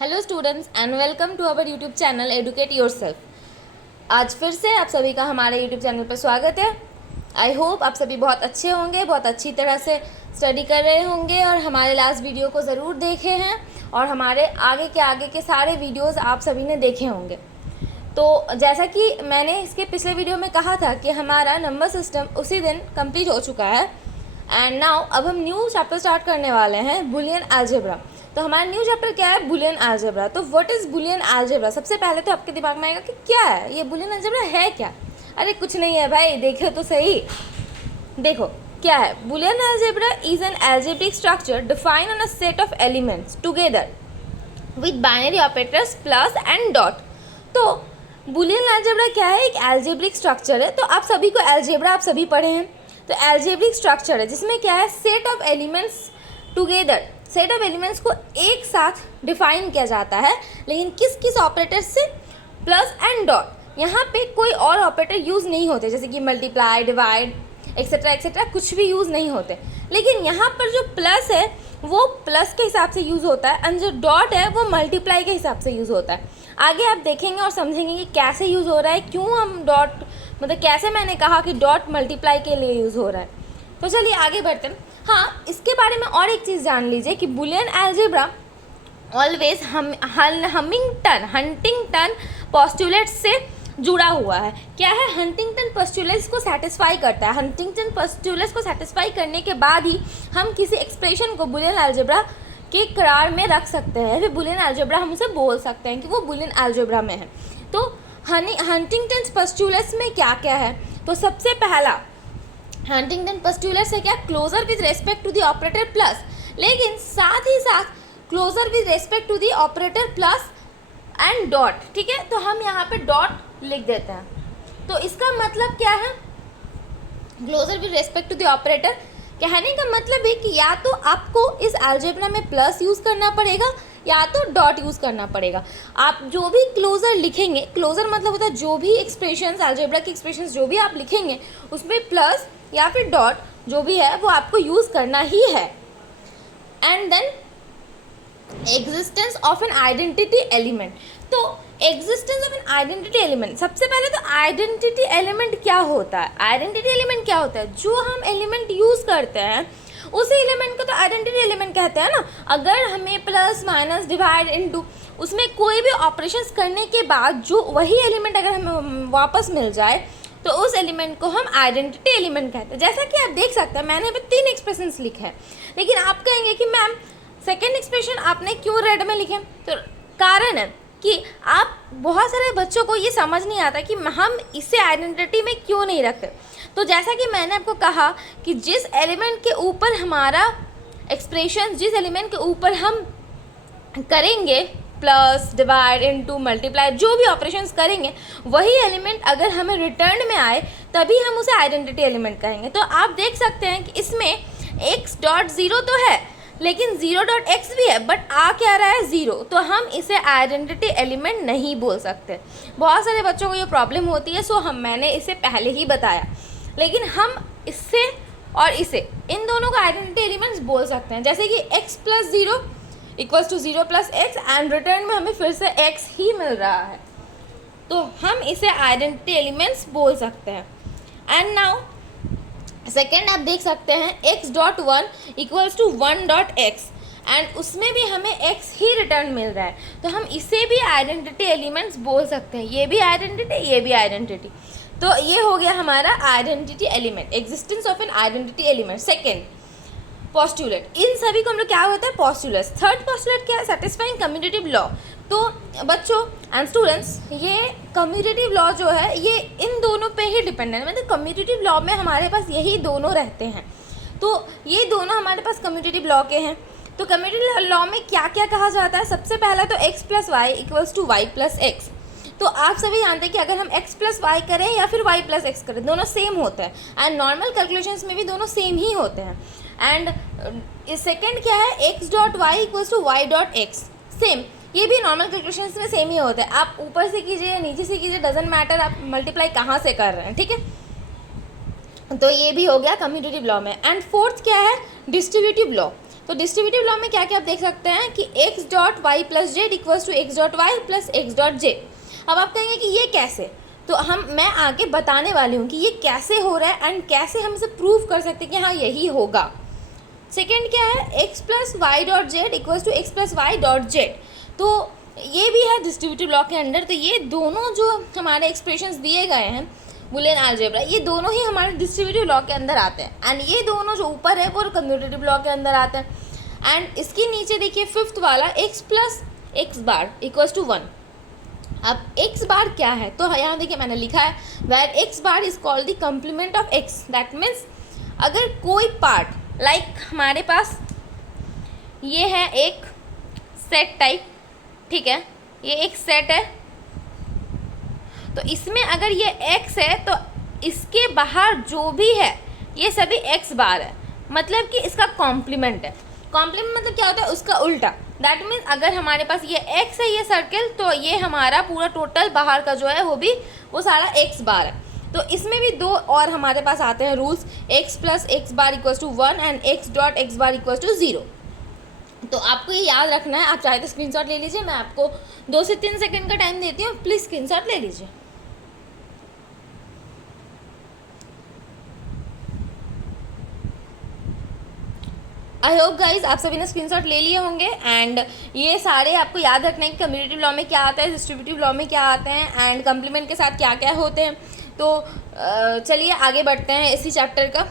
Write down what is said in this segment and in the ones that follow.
Hello students and welcome to our YouTube channel educate yourself. आज फिर से आप सभी का हमारे यूट्यूब चैनल पर स्वागत है। आई होप आप सभी बहुत अच्छे होंगे, बहुत अच्छी तरह से स्टडी कर रहे होंगे और हमारे लास्ट वीडियो को ज़रूर देखे हैं और हमारे आगे के सारे वीडियोस आप सभी ने देखे होंगे। तो जैसा कि मैंने इसके पिछले वीडियो में कहा था कि हमारा नंबर सिस्टम उसी दिन कंप्लीट हो चुका है एंड नाउ अब हम न्यू चैप्टर स्टार्ट करने वाले हैं, बुलियन अलजेब्रा। तो हमारा न्यू चैप्टर क्या है? Boolean algebra. तो व्हाट इज़ बुलियन अलजेब्रा? सबसे पहले तो आपके दिमाग में आएगा कि क्या है ये बुलियन अलजेब्रा, है क्या? अरे कुछ नहीं है भाई, देखो तो सही। देखो क्या है Boolean algebra is an algebraic structure define on a set of elements together with binary operators plus and dot. तो बुलियन अलजेब्रा क्या है? एक अलजेब्रिक स्ट्रक्चर है। तो आप सभी को अलजेब्रा आप सभी पढ़े हैं। तो अलजेब्रिक स्ट्रक्चर है जिसमें क्या है, set of elements together, set of elements को एक साथ डिफाइन किया जाता है, लेकिन किस किस ऑपरेटर से? Plus and dot. यहाँ पे कोई और ऑपरेटर यूज़ नहीं होते, जैसे कि मल्टीप्लाई, डिवाइड एक्सेट्रा कुछ भी यूज़ नहीं होते। लेकिन यहाँ पर जो प्लस है वो प्लस के हिसाब से यूज़ होता है एंड जो डॉट है वो मल्टीप्लाई के हिसाब से यूज़ होता है। आगे आप देखेंगे और समझेंगे कि कैसे यूज़ हो रहा है, क्यों हम डॉट, मतलब कैसे मैंने कहा कि डॉट मल्टीप्लाई के लिए यूज़ हो रहा है। तो चलिए आगे बढ़ते हैं। हाँ, इसके बारे में और एक चीज़ जान लीजिए कि Boolean algebra always Huntington postulate से जुड़ा हुआ है। क्या है? हंटिंगटन पोस्टुलेट्स को सेटिस्फाई करता है। हंटिंगटन पोस्टुलेट्स को सेटिस्फाई करने के बाद ही हम किसी एक्सप्रेशन को बुलियन अलजेब्रा के करार में रख सकते हैं, फिर बुलियन अलजेब्रा हम उसे बोल सकते हैं कि वो बुलियन अलजेब्रा में है। तो हंटिंगटन पोस्टुलेट्स में क्या क्या है? तो सबसे पहला हंटिंगटन पोस्टुलेट्स है क्या? Closure with respect to the operator plus, लेकिन साथ ही साथ closure with respect to the operator plus and dot. ठीक है, तो हम यहाँ पे डॉट लिख देते हैं। तो इसका मतलब क्या है? Closure with respect to the operator कहने का मतलब है कि या तो आपको इस अलजेब्रा में प्लस यूज़ करना पड़ेगा या तो डॉट यूज़ करना पड़ेगा। आप जो भी क्लोजर लिखेंगे, क्लोजर मतलब होता है जो भी एक्सप्रेशंस, अलजेब्रा की एक्सप्रेशंस जो भी आप लिखेंगे उसमें प्लस या फिर डॉट जो भी है वो आपको यूज़ करना ही है। And then existence of an identity element. तो existence of an identity element, सबसे पहले तो आइडेंटिटी एलिमेंट क्या होता है? आइडेंटिटी एलिमेंट क्या होता है? जो हम एलिमेंट यूज़ करते हैं उसी एलिमेंट को तो आइडेंटिटी एलिमेंट कहते हैं ना। अगर हमें प्लस माइनस डिवाइड इनटू उसमें कोई भी ऑपरेशंस करने के बाद जो वही एलिमेंट अगर हमें वापस मिल जाए तो उस एलिमेंट को हम आइडेंटिटी एलिमेंट कहते हैं। जैसा कि आप देख सकते हैं मैंने अभी 3 एक्सप्रेशंस लिखे हैं, लेकिन आप कहेंगे कि मैम सेकेंड एक्सप्रेशन आपने क्यों रेड में लिखे? तो कारण है कि आप बहुत सारे बच्चों को ये समझ नहीं आता कि हम इसे आइडेंटिटी में क्यों नहीं रखते। तो जैसा कि मैंने आपको कहा कि जिस एलिमेंट के ऊपर हमारा एक्सप्रेशन, जिस एलिमेंट के ऊपर हम करेंगे प्लस डिवाइड इनटू मल्टीप्लाई जो भी ऑपरेशंस करेंगे, वही एलिमेंट अगर हमें रिटर्न में आए तभी हम उसे आइडेंटिटी एलिमेंट कहेंगे। तो आप देख सकते हैं कि इसमें x.0 तो है लेकिन 0.x भी है, बट आ क्या रहा है? 0। तो हम इसे आइडेंटिटी एलिमेंट नहीं बोल सकते। बहुत सारे बच्चों को ये प्रॉब्लम होती है, सो मैंने इसे पहले ही बताया। लेकिन हम इससे और इसे, इन दोनों को आइडेंटिटी एलिमेंट्स बोल सकते हैं। जैसे कि x+0 equals to 0+x and return में हमें फिर से x ही मिल रहा है, तो हम इसे आइडेंटिटी एलिमेंट्स बोल सकते हैं। एंड नाउ सेकेंड आप देख सकते हैं x.1 equals to 1.x and उसमें भी हमें x ही रिटर्न मिल रहा है, तो हम इसे भी आइडेंटिटी एलिमेंट्स बोल सकते हैं। ये भी आइडेंटिटी, ये भी आइडेंटिटी। तो ये हो गया हमारा identity element, existence of an identity element. Second postulate, इन सभी को हम लोग क्या होता है? पोस्टुलेट्स। थर्ड पोस्टुलेट क्या है? Satisfying commutative law. तो बच्चों एंड स्टूडेंट्स, ये कम्यूटेटिव लॉ जो है ये इन दोनों पे ही डिपेंडेंट है। मतलब कम्यूटेटिव लॉ में हमारे पास यही दोनों रहते हैं, तो ये दोनों हमारे पास कम्यूटेटिव लॉ के हैं। तो कम्यूटेटिव लॉ में क्या क्या कहा जाता है? सबसे पहला तो x+y इक्वल्स टू y+x। तो आप सभी जानते हैं कि अगर हम x+y करें या फिर y+x करें, दोनों सेम होते हैं एंड नॉर्मल कैलकुलेशंस में भी दोनों सेम ही होते हैं। एंड सेकेंड क्या है? x.y equals to y.x, same, ये भी नॉर्मल कैलकुलेशंस में सेम ही होता है। आप ऊपर से कीजिए या नीचे से कीजिए, डजेंट मैटर आप मल्टीप्लाई कहाँ से कर रहे हैं। ठीक है, तो ये भी हो गया कम्यूटेटिव लॉ में। एंड फोर्थ क्या है? Distributive law. तो डिस्ट्रीब्यूटिव लॉ में क्या क्या आप देख सकते हैं कि x dot y plus z equals to x dot y plus x dot z. अब आप कहेंगे कि ये कैसे, तो मैं आगे बताने वाली हूँ कि ये कैसे हो रहा है एंड कैसे हम इसे प्रूव कर सकते हैं कि हाँ यही होगा। सेकेंड क्या है, x plus y dot z equals to x plus y dot z. तो ये भी है डिस्ट्रीब्यूटिव लॉ के अंडर। तो ये दोनों जो हमारे एक्सप्रेशंस दिए गए हैं बुलियन अलजेब्रा, ये दोनों ही हमारे डिस्ट्रीब्यूटिव लॉ के अंदर आते हैं एंड ये दोनों जो ऊपर है वो कम्यूटेटिव लॉ के अंदर आते हैं। एंड इसके नीचे देखिए फिफ्थ वाला x plus x bar equals to 1। अब एक्स बार क्या है, तो यहाँ देखिए मैंने लिखा है where x bar is called the complement of x. That means अगर कोई पार्ट लाइक हमारे पास ये है एक सेट टाइप, ठीक है, ये एक सेट है, तो इसमें अगर ये x है तो इसके बाहर जो भी है ये सभी x बार है, मतलब कि इसका कॉम्प्लीमेंट है। कॉम्प्लीमेंट मतलब क्या होता है, उसका उल्टा। दैट मीन्स अगर हमारे पास ये x है ये सर्कल, तो ये हमारा पूरा टोटल बाहर का जो है वो सारा x बार है। तो इसमें भी दो और हमारे पास आते हैं rules, x plus x bar equals to 1 and x dot x bar equals to 0। तो आपको ये याद रखना है। आप चाहे तो स्क्रीनशॉट ले लीजिए, मैं आपको 2 से 3 सेकंड का टाइम देती हूँ, प्लीज़ स्क्रीनशॉट ले लीजिए। आई होप गाइज आप सभी ने स्क्रीनशॉट ले लिए होंगे एंड ये सारे आपको याद रखना है कि कम्यूटेटिव लॉ में क्या आता है, डिस्ट्रीब्यूटिव लॉ में क्या आते हैं एंड कम्प्लीमेंट के साथ क्या क्या होते हैं। तो चलिए आगे बढ़ते हैं इसी चैप्टर का।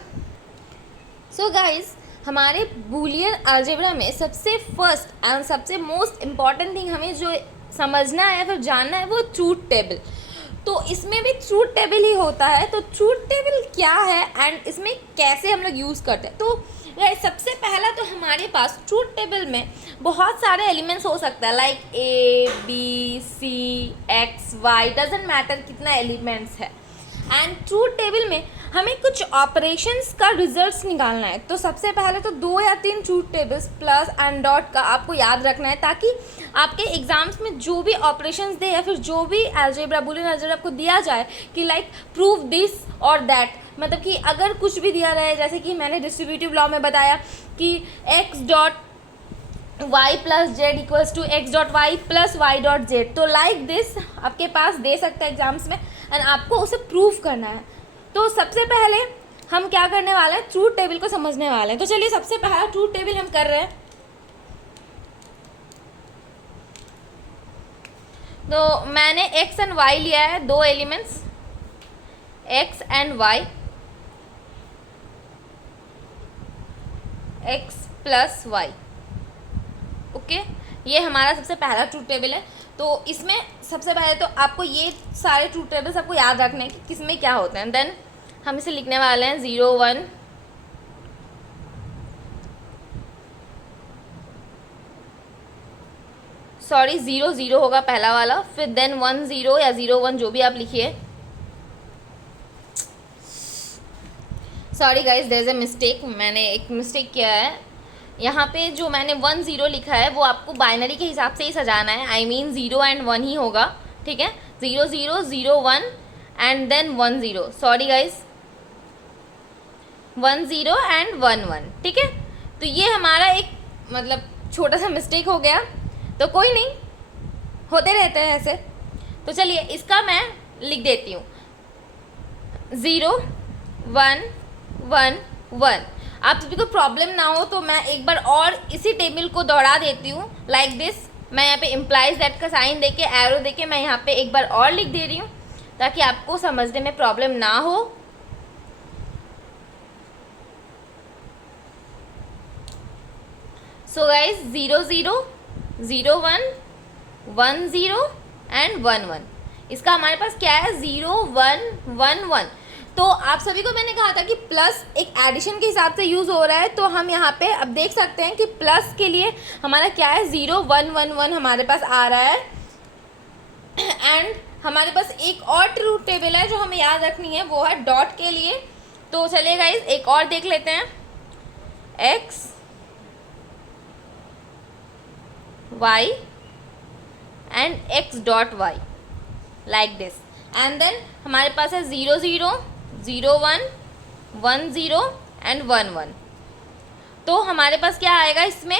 सो गाइज हमारे बूलियन अलजेब्रा में सबसे फर्स्ट एंड सबसे मोस्ट इम्पॉर्टेंट थिंग हमें जो समझना है फिर जानना है वो ट्रूथ टेबल। तो इसमें भी ट्रूथ टेबल ही होता है। तो ट्रूथ टेबल क्या है एंड इसमें कैसे हम लोग यूज़ करते हैं, तो सबसे पहला तो हमारे पास ट्रूथ टेबल में बहुत सारे एलिमेंट्स हो सकता है, like A B C X Y, doesn't matter कितना एलिमेंट्स है। एंड ट्रूथ टेबल में हमें कुछ ऑपरेशंस का रिजल्ट्स निकालना है। तो सबसे पहले तो 2 या 3 truth tables plus and dot का आपको याद रखना है, ताकि आपके एग्जाम्स में जो भी ऑपरेशंस दे या फिर जो भी अलजेब्रा बुलियन अलजेब्रा आपको दिया जाए कि लाइक प्रूव दिस और दैट, मतलब कि अगर कुछ भी दिया रहे, जैसे कि मैंने डिस्ट्रीब्यूटिव लॉ में बताया कि x dot y plus z equals to x dot y plus y dot z, तो लाइक दिस आपके पास दे सकता है एग्जाम्स में एंड आपको उसे प्रूफ करना है। तो सबसे पहले हम क्या करने वाले हैं, ट्रूथ टेबल को समझने वाले हैं। तो चलिए सबसे पहला ट्रूथ टेबल हम कर रहे हैं। तो मैंने एक्स एंड वाई लिया है, 2 elements x and y, x plus y, okay, ये हमारा सबसे पहला ट्रूथ टेबल है। तो इसमें सबसे पहले तो आपको ये सारे ट्रूथ टेबल्स आपको याद रखने हैं कि किसमें क्या होते हैं। देन हम इसे लिखने वाले हैं 0 1 सॉरी 0 0 होगा पहला वाला, फिर देन 1 0 या 0 1 जो भी आप लिखिए। Sorry guys there is a mistake, मैंने एक मिस्टेक किया है। यहाँ पे जो मैंने 1 0 लिखा है वो आपको बाइनरी के हिसाब से ही सजाना है, आई मीन 0 एंड 1 ही होगा, ठीक है। 0 0 0 1 and then 1 0, sorry guys 1 0 and 1 1, ठीक है। तो ये हमारा एक मतलब छोटा सा मिस्टेक हो गया, तो कोई नहीं, होते रहते हैं ऐसे। तो चलिए इसका मैं लिख देती हूँ 0 1 1 1। आप सभी को प्रॉब्लम ना हो तो मैं एक बार और इसी टेबल को दोहरा देती हूँ, लाइक दिस। मैं यहाँ पे इम्प्लाइज दैट का साइन देके एरो देके मैं यहाँ पे एक बार और लिख दे रही हूँ ताकि आपको समझने में प्रॉब्लम ना हो। सो गाइज 0 0 0 1 1 0 एंड 1 1, इसका हमारे पास क्या है 0 1 1 1। तो आप सभी को मैंने कहा था कि प्लस एक एडिशन के हिसाब से यूज़ हो रहा है, तो हम यहाँ पे अब देख सकते हैं कि प्लस के लिए हमारा क्या है 0 1 1 1 हमारे पास आ रहा है। एंड हमारे पास एक और ट्रूथ टेबल है जो हमें याद रखनी है, वो है डॉट के लिए। तो चलिए गाइज एक और देख लेते हैं, x y and x dot y, like this. And then हमारे पास है 0 0 0 1 1 0 एंड 1 1। तो हमारे पास क्या आएगा इसमें,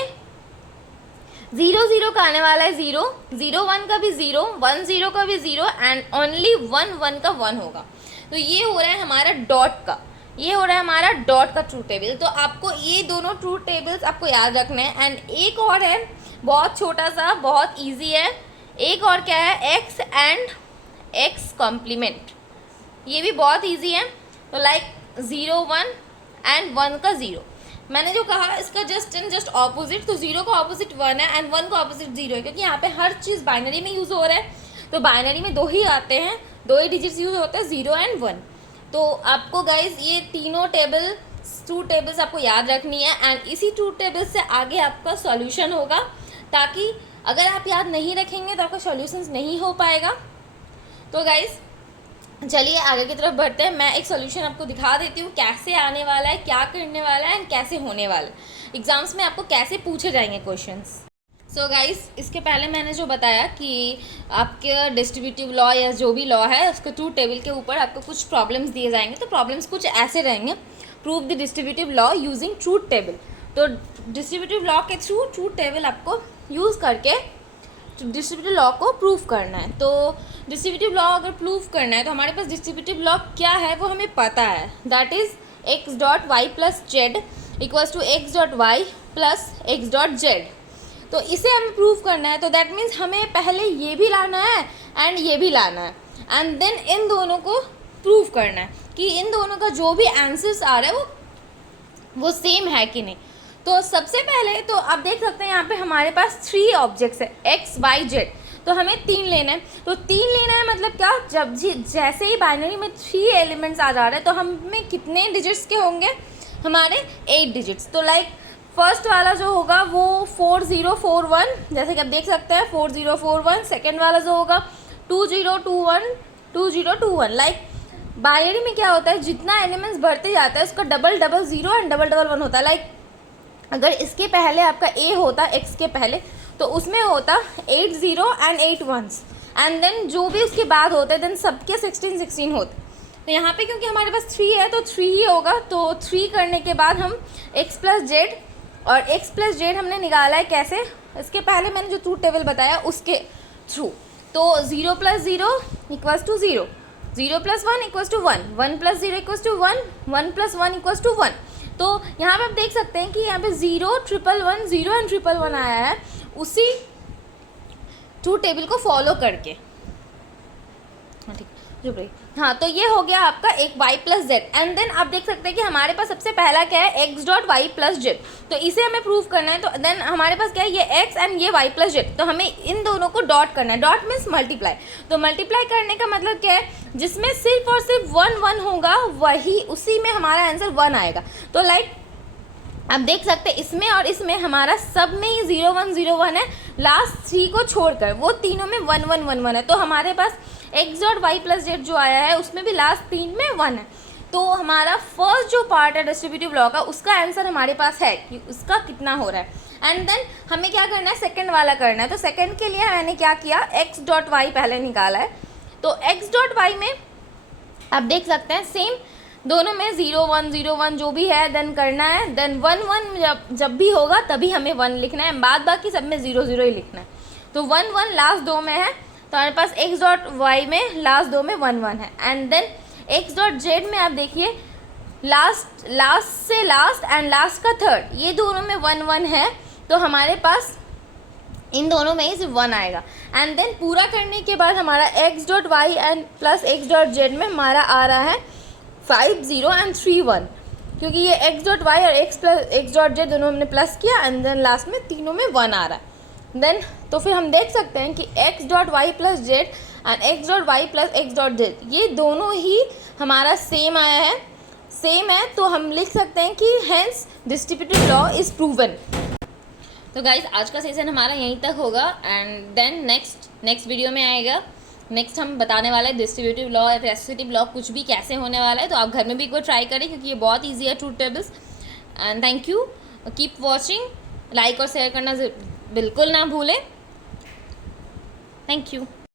0 0 का आने वाला है 0, 0 1 का भी 0, 1 0 का भी 0 एंड ओनली 1 1 का 1 होगा। तो ये हो रहा है हमारा डॉट का, ये हो रहा है हमारा डॉट का ट्रूथ टेबल। तो आपको ये दोनों ट्रूथ टेबल्स आपको याद रखने हैं। एंड एक और है बहुत छोटा सा, बहुत इजी है, एक और क्या है, x एंड x कॉम्प्लीमेंट, ये भी बहुत इजी है। तो लाइक 0 1 एंड 1 का 0, मैंने जो कहा इसका जस्ट ऑपोजिट, तो 0 का ऑपोजिट 1 है एंड 1 का ऑपोजिट 0 है, क्योंकि यहाँ पे हर चीज़ बाइनरी में यूज़ हो रहा है। तो बाइनरी में 2 ही आते हैं, 2 ही डिजिट्स यूज़ होते हैं, 0 एंड 1। तो आपको गाइज ये तीनों ट्रूथ टेबल्स आपको याद रखनी है एंड इसी ट्रूथ टेबल से आगे आपका सॉल्यूशन होगा, ताकि अगर आप याद नहीं रखेंगे तो आपका सॉल्यूशंस नहीं हो पाएगा। तो गाइज चलिए आगे की तरफ बढ़ते हैं। मैं एक सॉल्यूशन आपको दिखा देती हूँ कैसे आने वाला है, क्या करने वाला है एंड कैसे होने वाला है, एग्जाम्स में आपको कैसे पूछे जाएंगे क्वेश्चंस। सो गाइस, इसके पहले मैंने जो बताया कि आपके डिस्ट्रीब्यूटिव लॉ या जो भी लॉ है उसके ट्रूथ टेबल के ऊपर आपको कुछ प्रॉब्लम्स दिए जाएंगे। तो प्रॉब्लम्स कुछ ऐसे रहेंगे, prove the distributive law using truth table. तो डिस्ट्रीब्यूटिव लॉ के थ्रू ट्रूथ टेबल आपको यूज़ करके डिस्ट्रीब्यूटिव लॉ को प्रूव करना है। तो डिस्ट्रीब्यूटिव लॉ अगर प्रूव करना है तो हमारे पास डिस्ट्रीब्यूटिव लॉ क्या है वो हमें पता है, that is x dot y plus z equals to x dot y plus x dot z. तो इसे हमें प्रूव करना है, तो दैट मीन्स हमें पहले ये भी लाना है एंड ये भी लाना है एंड देन इन दोनों को प्रूव करना है कि इन दोनों का जो भी आंसर्स आ रहा है वो सेम है कि नहीं। तो सबसे पहले तो आप देख सकते हैं यहाँ पे हमारे पास 3 ऑब्जेक्ट्स है, एक्स वाई जेड। तो हमें 3 लेना है, तो 3 लेना है मतलब क्या, जब जैसे ही बाइनरी में 3 एलिमेंट्स आ जा रहे हैं तो हमें कितने डिजिट्स के होंगे, हमारे 8 डिजिट्स। तो लाइक फर्स्ट वाला जो होगा वो 4041, जैसे कि आप देख सकते हैं 4041। सेकेंड वाला जो होगा 2021 2021। लाइक बाइनरी में क्या होता है, जितना एलिमेंट्स बढ़ते जाता है उसका double double 0 and double double 1 होता है। लाइक अगर इसके पहले आपका ए होता x के पहले तो उसमें होता 8 0 एंड 8 1s एंड देन जो भी उसके बाद होते देन सबके 16 16 होते। तो यहाँ पे क्योंकि हमारे पास 3 है तो 3 ही होगा। तो 3 करने के बाद हम x प्लस जेड, और x प्लस जेड हमने निकाला है कैसे, इसके पहले मैंने जो ट्रूथ टेबल बताया उसके थ्रू। तो 0 plus 0 equals to 0, 0 plus 1 equals to 1, 1 plus 0 equals to 1, 1 plus 1 equals to 1। तो यहाँ पे आप देख सकते हैं कि यहाँ पे 0 1 1 0 एंड 1 1 1 आया है उसी ट्रूथ टेबल को फॉलो करके। ठीक, चुप रही। हाँ, तो ये हो गया आपका एक y plus z and then आप देख सकते हैं कि हमारे पास सबसे पहला क्या है, x dot y plus z. तो इसे हमें प्रूव करना है। तो देन हमारे पास क्या है, ये x एंड ये y प्लस जेड। तो हमें इन दोनों को डॉट करना है, डॉट मीन्स मल्टीप्लाई। तो मल्टीप्लाई करने का मतलब क्या है, जिसमें सिर्फ और सिर्फ 1 1 होगा वही उसी में हमारा आंसर 1 आएगा। तो लाइक आप देख सकते हैं इसमें और इसमें हमारा सब में ही 0 1 0 1 है, लास्ट 3 को छोड़कर वो तीनों में 1 1 1 1 है। तो हमारे पास x dot y plus z जो आया है उसमें भी लास्ट 3 में 1 है। तो हमारा फर्स्ट जो पार्ट है डिस्ट्रीब्यूटिव लॉ का उसका आंसर हमारे पास है कि उसका कितना हो रहा है। एंड देन हमें क्या करना है, सेकंड वाला करना है। तो सेकंड के लिए मैंने क्या किया, एक्स डॉट वाई पहले निकाला है। तो एक्स डॉट वाई में आप देख सकते हैं सेम दोनों में 0 1 0 1 जो भी है देन करना है। देन 1 1 जब भी होगा तभी हमें 1 लिखना है, बाद बाकी सब में 0 0 ही लिखना है। तो 1 1 लास्ट 2 में है, तो हमारे पास एक्स डॉट वाई में लास्ट 2 में 1 1 है। And then x dot z में आप देखिए लास्ट से लास्ट एंड लास्ट का थर्ड, ये दोनों में 1 1 है। तो हमारे पास इन दोनों में ही सिर्फ 1 आएगा। एंड देन पूरा करने के बाद हमारा x dot y and plus x dot z में हमारा आ रहा है 5 0 एंड 3 1, क्योंकि ये एक्स डॉट वाई और एक्स डॉट जेड दोनों हमने प्लस किया एंड देन लास्ट में तीनों में 1 आ रहा है। देन तो फिर हम देख सकते हैं कि x dot y plus z and x dot y plus x dot z ये दोनों ही हमारा सेम आया है, सेम है। तो हम लिख सकते हैं कि hence distributive law is proven. तो गाइज आज का सेशन हमारा यहीं तक होगा एंड देन नेक्स्ट वीडियो में आएगा। नेक्स्ट हम बताने वाला है डिस्ट्रीब्यूटिव लॉ या रेसिप्रोसिटिव लॉ कुछ भी कैसे होने वाला है। तो आप घर में भी एक बार ट्राई करें क्योंकि ये बहुत ईजी है truth tables. And thank you, keep watching, like और शेयर करना बिल्कुल ना भूलें। Thank you.